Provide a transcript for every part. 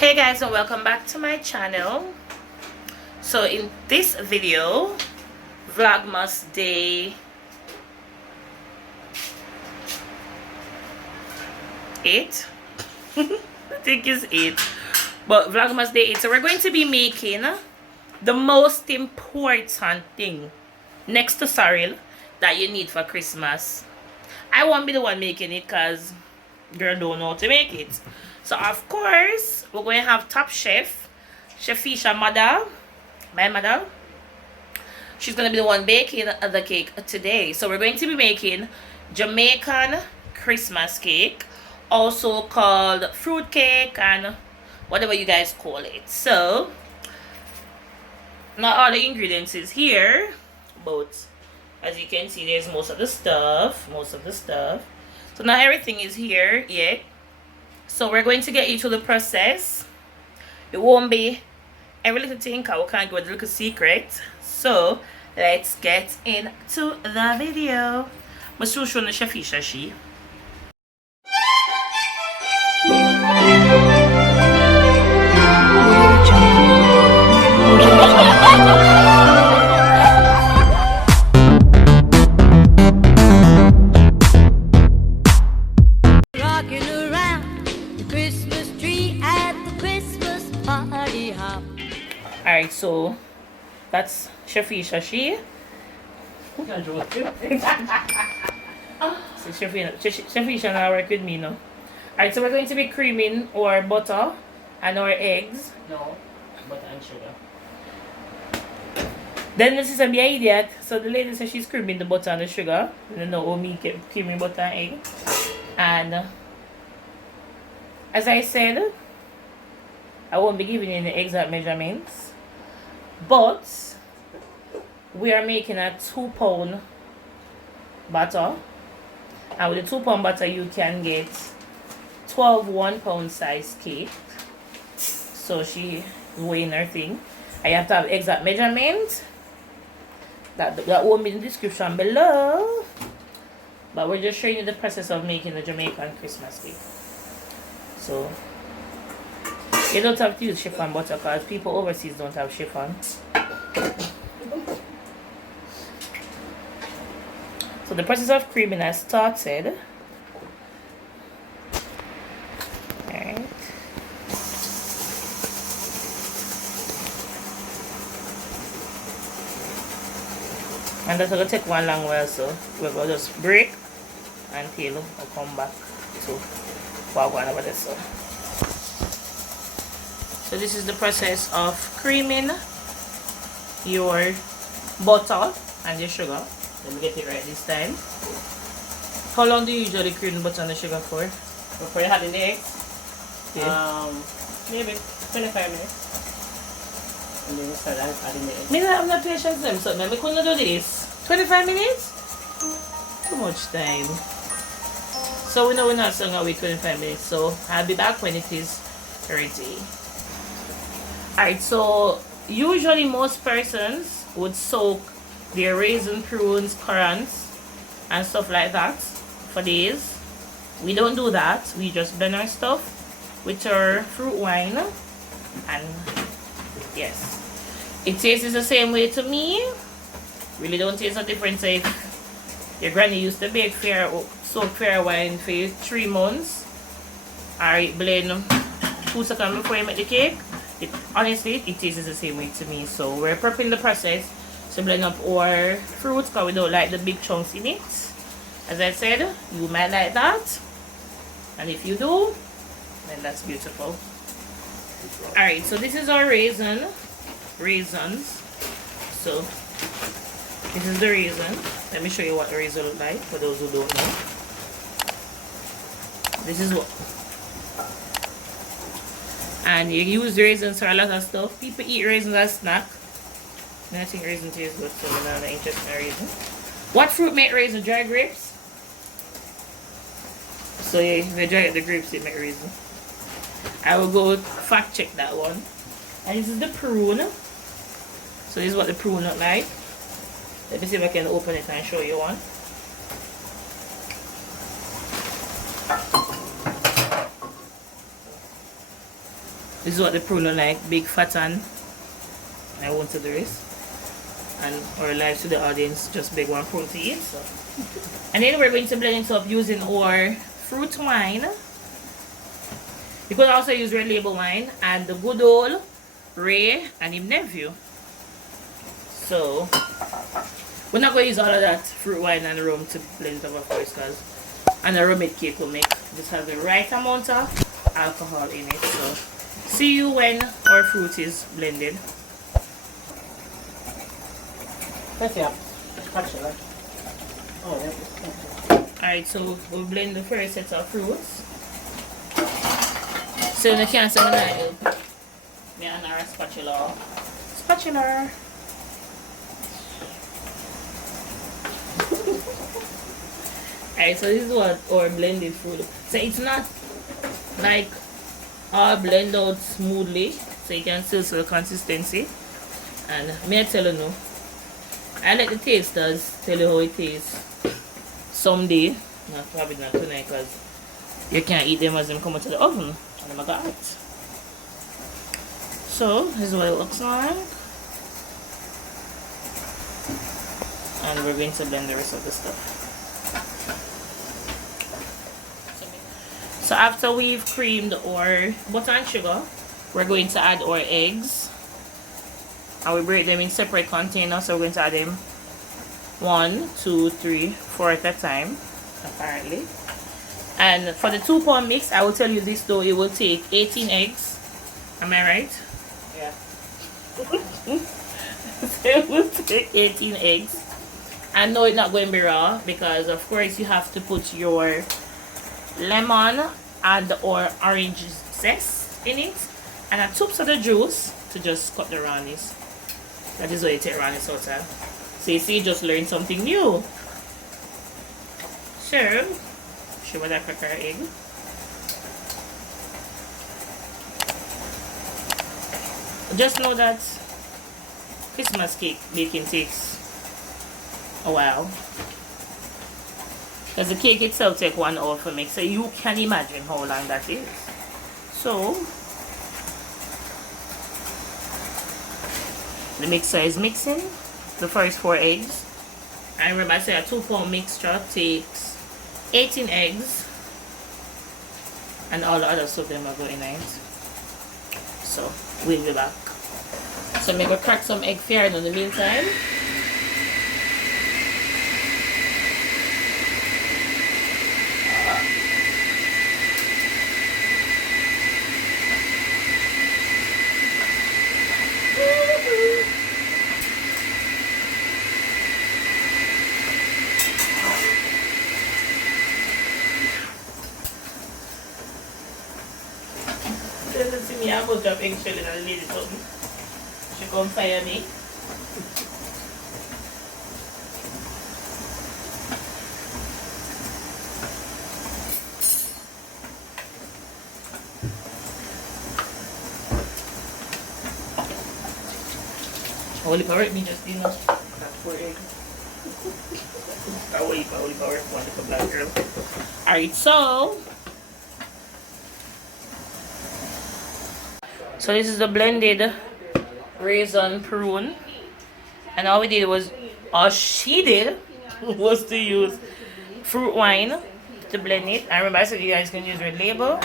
Hey guys, and welcome back to my channel. So in this video, Vlogmas day 8 I think it's 8, but Vlogmas day 8. So we're going to be making the most important thing next to sorrel that you need for Christmas. I won't be the one making it because girl don't know how to make it. So of course we're going to have top chef CHEFFISHA MADA, my mother. She's going to be the one baking the cake today. So we're going to be making Jamaican Christmas cake, also called fruit cake and whatever you guys call it. So not all the ingredients is here, but as you can see, there's most of the stuff. So not everything is here yet. So we're going to get you to the process. It won't be every little thing, we can't go with a little secret. So let's get into the video. I'm still showing the CHEFFISHA she. Alright, so that's CHEFFISHA she. So CHEFFISHA now work with me now. Alright, so we're going to be creaming our butter and our eggs. No, butter and sugar. Then this is a be idiot. So the lady says she's creaming the butter and the sugar. I don't know how me creaming butter and egg. And as I said, I won't be giving you the exact measurements, but we are making a 2-pound butter, and with the 2-pound butter you can get 12 1-pound size cake. So she weighing her thing. I have to have exact measurement. That won't be in the description below, but we're just showing you the process of making the Jamaican Christmas cake. So you don't have to use chiffon butter because people overseas don't have chiffon. So the process of creaming has started. Alright. And that's going to take one long while, so we're going to just break until we come back to what we're going over this. So this is the process of creaming your butter and your sugar. Let me get it right this time. How long do you usually cream the butter and the sugar for? Before you add in the eggs? Yeah. Maybe 25 minutes. And then you start adding the eggs. I'm not patient them, so I couldn't do this. 25 minutes? Too much time. So we know we're not going to wait 25 minutes. So I'll be back when it is ready. Alright, so usually most persons would soak their raisin, prunes, currants and stuff like that for days. We don't do that. We just blend our stuff with our fruit wine, and yes, it tastes the same way to me. Really don't taste no difference if your granny used to bake soak fair wine for 3 months. Alright, blend 2 seconds before you make the cake. Honestly, it tastes the same way to me. So we're prepping the process to blend up our fruits because we don't like the big chunks in it. As I said, you might like that, and if you do, then that's beautiful. Alright, so this is our raisins. So this is the raisin. Let me show you what the raisin looks like for those who don't know. This is what. And you use raisins for a lot of stuff. People eat raisins as a snack. I think raisin tastes good, so I'm not interested in raisin. What fruit make raisin? Dry grapes? So yeah, if you dry the grapes, it make raisin. I will go fact check that one. And this is the prune. So this is what the prune look like. Let me see if I can open it and show you one. This is what the prune look like, big fat and I want to do this. And our lives to the audience, just big one prune to eat. So. And then we're going to blend it up using our fruit wine. You could also use red label wine and the good old Ray and his nephew. So we're not going to use all of that fruit wine and rum to blend it up, of course, because and a rum cake will make this has the right amount of alcohol in it. So see you when our fruit is blended. Alright, so we'll blend the first set of fruits. So you can't say that me and our spatula. Spatula. Alright, so this is what our blended fruit. So it's not like all blend out smoothly, so you can still see the consistency. And may I tell you no, I let the tasters tell you how it tastes someday. Not probably not tonight, because you can't eat them as them come out of the oven. And I'm gonna eat. So this is what it looks like. And we're going to blend the rest of the stuff. So after we've creamed our butter and sugar, we're going to add our eggs. And we break them in separate containers, so we're going to add them 1, 2, 3, 4 at a time, apparently. And for the 2 pound mix, I will tell you this though, it will take 18 eggs. Am I right? Yeah. So it will take 18 eggs. And no, it's not going to be raw, because of course you have to put your lemon and or orange zest in it, and a tubs of the juice to just cut the rawness. That is why you take rawness out of. So you see, you just learned something new. So show what I crack our egg. Just know that Christmas cake baking takes a while, because the cake itself takes 1 hour for me, so you can imagine how long that is. So the mixer is mixing the first 4 eggs. And remember, I said a 2 pound mixture takes 18 eggs, and all the other stuff them are going in it. So we'll be back. So I'm going to crack some egg fair in the meantime. Doesn't see me, I go drop eggshell in a lady something. She come fire me. Holy power, me just dinner. That's 4 eggs. Holy power, wonderful black girl. Alright, so this is the blended raisin prune, and all we did was, all she did was to use fruit wine to blend it. I remember I said you guys can use red label.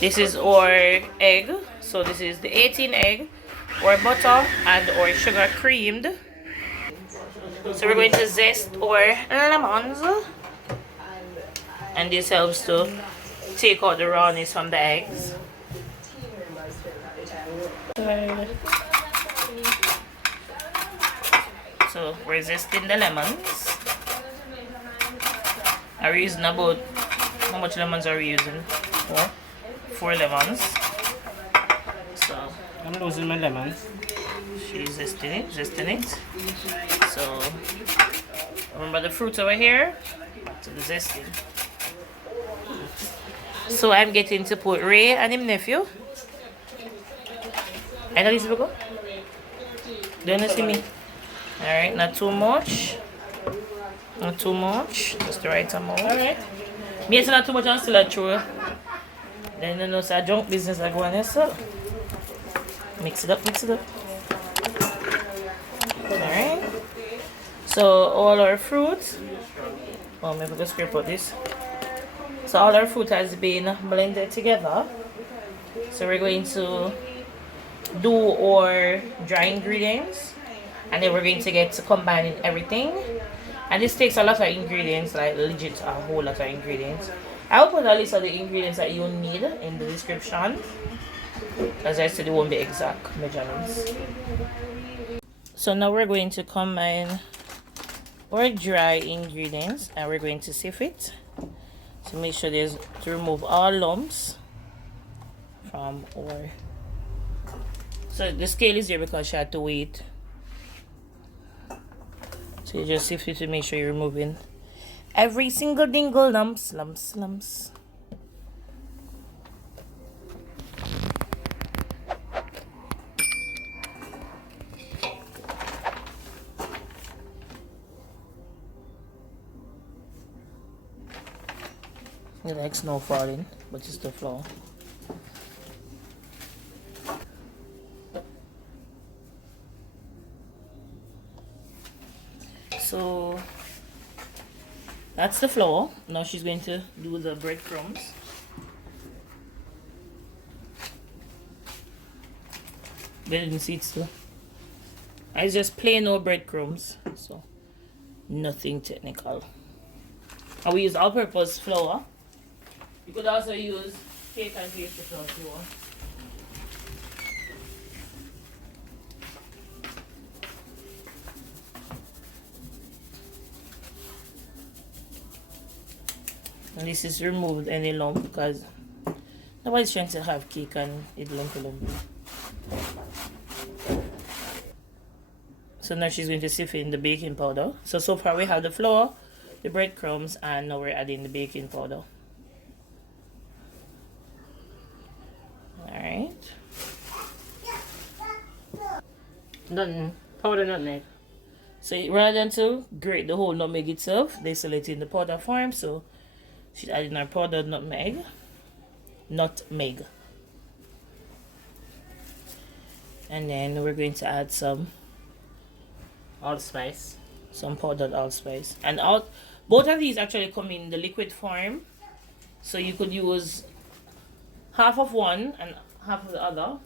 This is our egg, so this is the 18 egg, our butter and our sugar creamed. So we're going to zest our lemons, and this helps to take out the rawness from the eggs. So we're zesting the lemons. Are we using about, how much lemons are we using? 4 lemons. So I'm losing my lemons. she's zesting it. So remember the fruits over here, back to the zesting. So I'm getting to put Ray and his nephew. I know this will go. Don't you see me? Alright, not too much. Not too much. Just the right amount. Alright. Me it's not too much, I'm still a true. Then you know, it's a junk business I go on there, so mix it up, mix it up. Alright. So all our fruit. Oh, maybe just scrape out this. So all our fruit has been blended together. So we're going to do our dry ingredients, and then we're going to get to combining everything. And this takes a lot of ingredients, like legit a whole lot of ingredients. I will put a list of the ingredients that you need in the description. As I said, it won't be exact measurements. So now we're going to combine our dry ingredients and we're going to sieve it. So make sure to remove all lumps from our. So the scale is here because she had to wait. So you just sift it to make sure you're removing every single dingle lumps. It like snow falling, but it's the flour. So that's the flour. Now she's going to do the breadcrumbs. Get in the seats too. It's just plain old breadcrumbs, so nothing technical. And we use all-purpose flour. You could also use cake and pastry flour if you want. And this is removed any lump because nobody's trying to have cake and it lumpy. So now she's going to sift in the baking powder. So far we have the flour, the breadcrumbs, and now we're adding the baking powder. Alright. Nothing. Powder nutmeg. So rather than to grate the whole nutmeg itself, they sell it in the powder form. So she's adding her powdered nutmeg. And then we're going to add some allspice. Some powdered allspice. And both of these actually come in the liquid form. So you could use half of one and half of the other.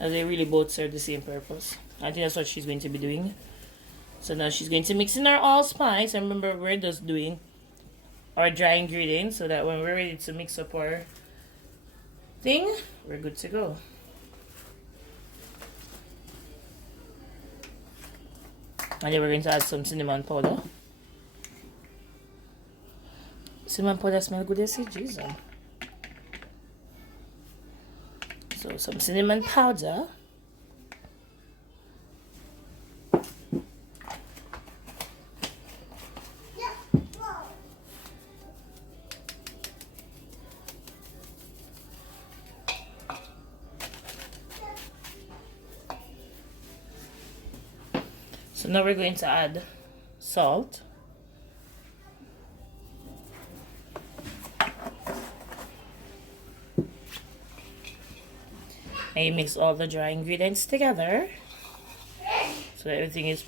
And they really both serve the same purpose. I think that's what she's going to be doing. So now she's going to mix in our allspice. And remember, we're just doing our dry ingredients so that when we're ready to mix up our thing, we're good to go. And then we're going to add some cinnamon powder. Cinnamon powder smells good, I say, Jesus. So some cinnamon powder. So now we're going to add salt. And you mix all the dry ingredients together so that everything is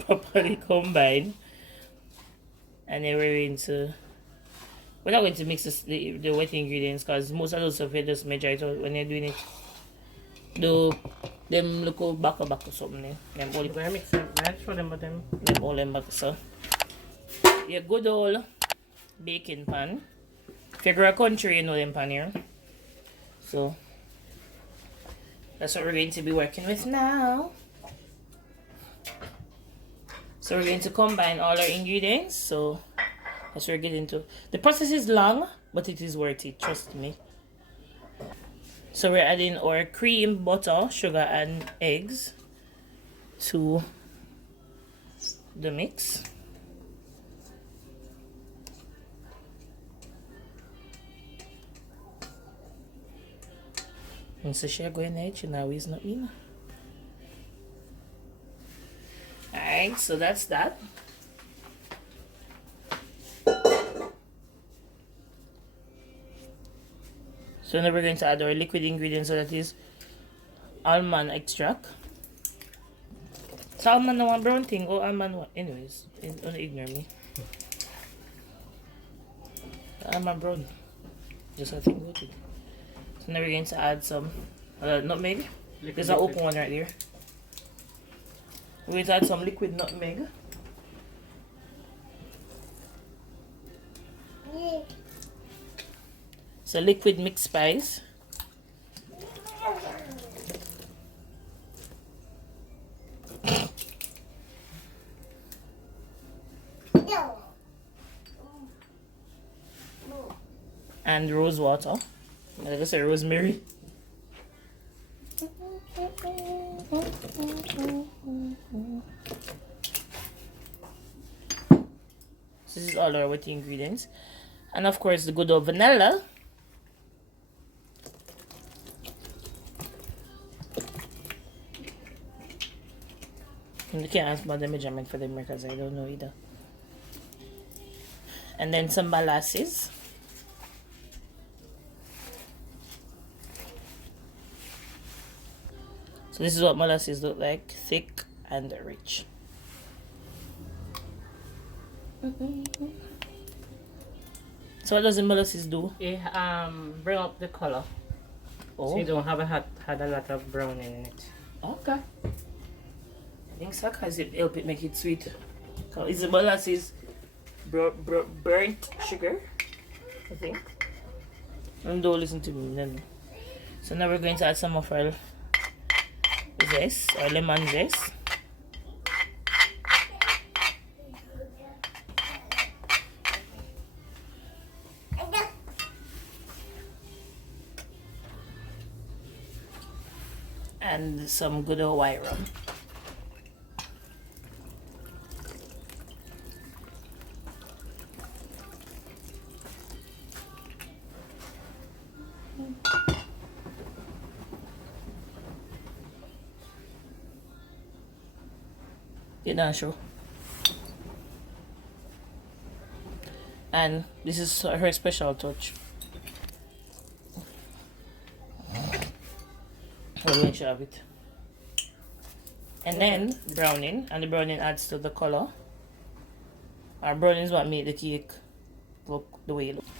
properly combined. And then we're not going to mix the wet ingredients because most of those stuff you just measure it out when you're doing it. Do them look back or something. Them all mix it, right? Show them them. Them all them back. So your good old baking pan. If you're a country, you know them pan here. So that's what we're going to be working with now. So we're going to combine all our ingredients. So that's what we're getting to. The process is long, but it is worth it, trust me. So we're adding our cream, butter, sugar, and eggs to the mix. And so she's going to now is not in. Alright, so that's that. So now we're going to add our liquid ingredients, so that is almond extract. So almond no one brown thing or almond what? Anyways, don't ignore me. Almond brown. Just I think about it. So now we're going to add some nutmeg. There's an open one right there. We're going to add some liquid nutmeg. So liquid mixed spice. And rose water. Like I said, rosemary. This is all our wet ingredients. And of course the good old vanilla. You can't ask about the measurement for them because I don't know either. And then some molasses. So this is what molasses look like, thick and rich. So what does the molasses do? It bring up the color. Oh. So you don't have had a lot of brown in it. Okay. I think so because it help it make it sweet. Is the molasses burnt sugar? I think. Don't listen to me. No. So now we're going to add some of our zest or lemon zest. And some good old white rum. You're not sure. And this is her special touch. We'll make sure of it. And then browning, and the browning adds to the color. Our browning is what made the cake look the way it looks.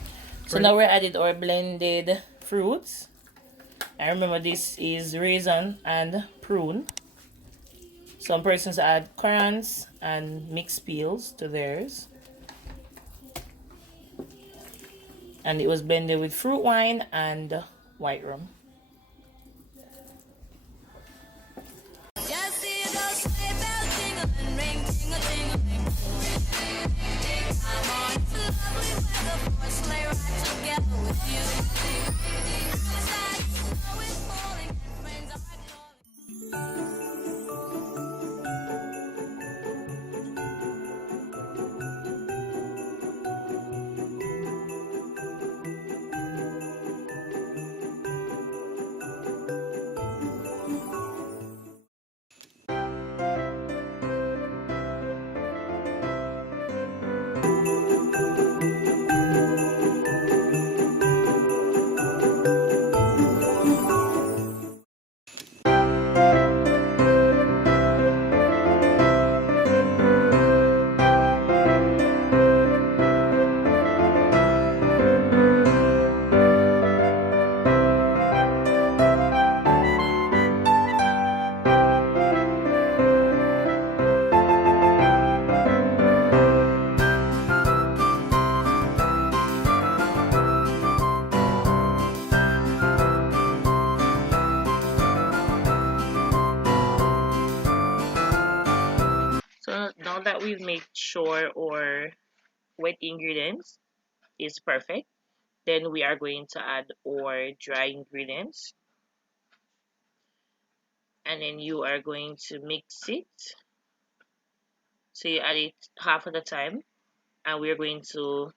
So now we're adding our blended fruits. And remember, this is raisin and prune. Some persons add currants and mixed peels to theirs. And it was blended with fruit wine and white rum. Now that we've made sure our wet ingredients is perfect, then we are going to add our dry ingredients. And then you are going to mix it. So you add it half of the time. And we're going to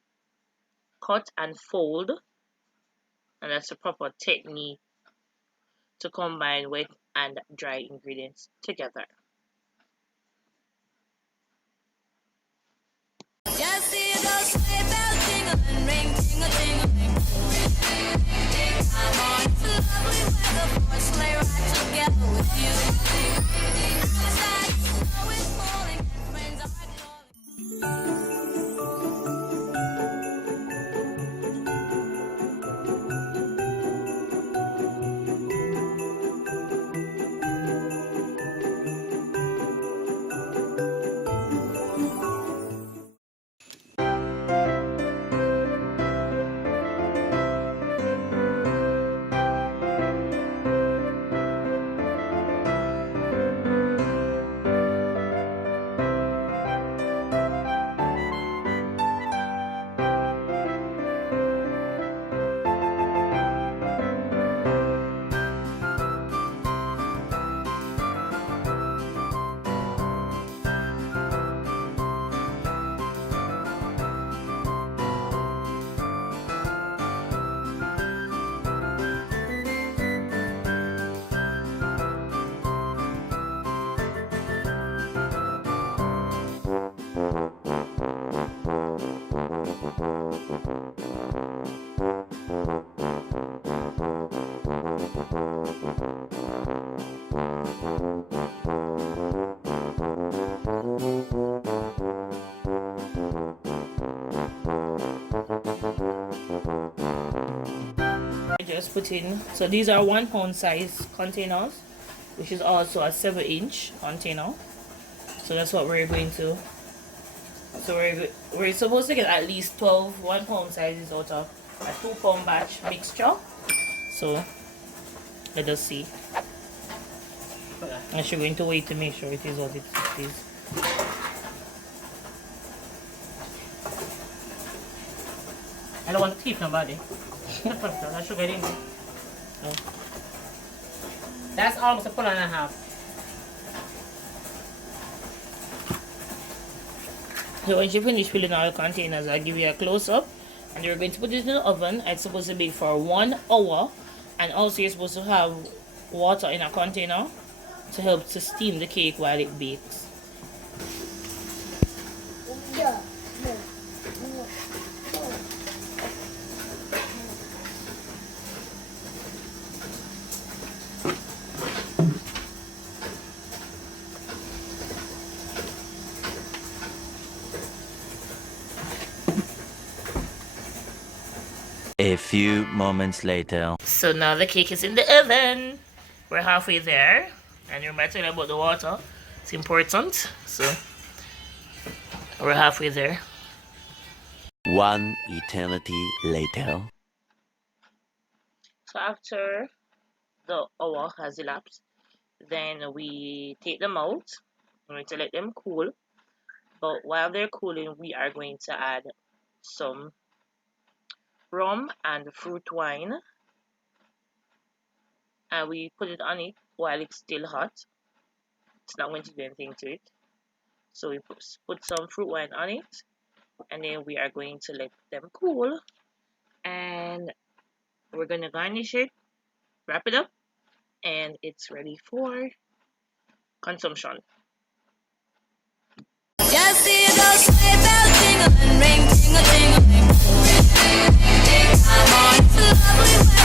cut and fold. And that's the proper technique to combine wet and dry ingredients together. Just see those sleigh bells jingling, ring, ting-a-ting-a-ling. just put in, so these are 1 pound size containers, which is also a 7-inch container. So that's what we're going to, so we're supposed to get at least 12 1 pound sizes out of a 2 pound batch mixture. So let us see. And she's going to wait to make sure it is what it is. I don't want to keep nobody. I should get in. Oh. That's almost a pound and a half. So when you finish filling all the containers, I'll give you a close-up. And you're going to put it in the oven. It's supposed to bake for 1 hour. And also you're supposed to have water in a container to help to steam the cake while it bakes. A few moments later. So now the cake is in the oven. We're halfway there. And remember telling about the water. It's important. So we're halfway there. 1 eternity later. So after the hour has elapsed, then we take them out. We're going to let them cool. But while they're cooling, we are going to add some rum and fruit wine. And we put it on it while it's still hot. It's not going to do anything to it. So we put some fruit wine on it. And then we are going to let them cool. And we're going to garnish it, wrap it up, and it's ready for consumption. Just see those sleigh bells jingle and ring, jingle, jingle, ring. I'm on, it's a lovely way.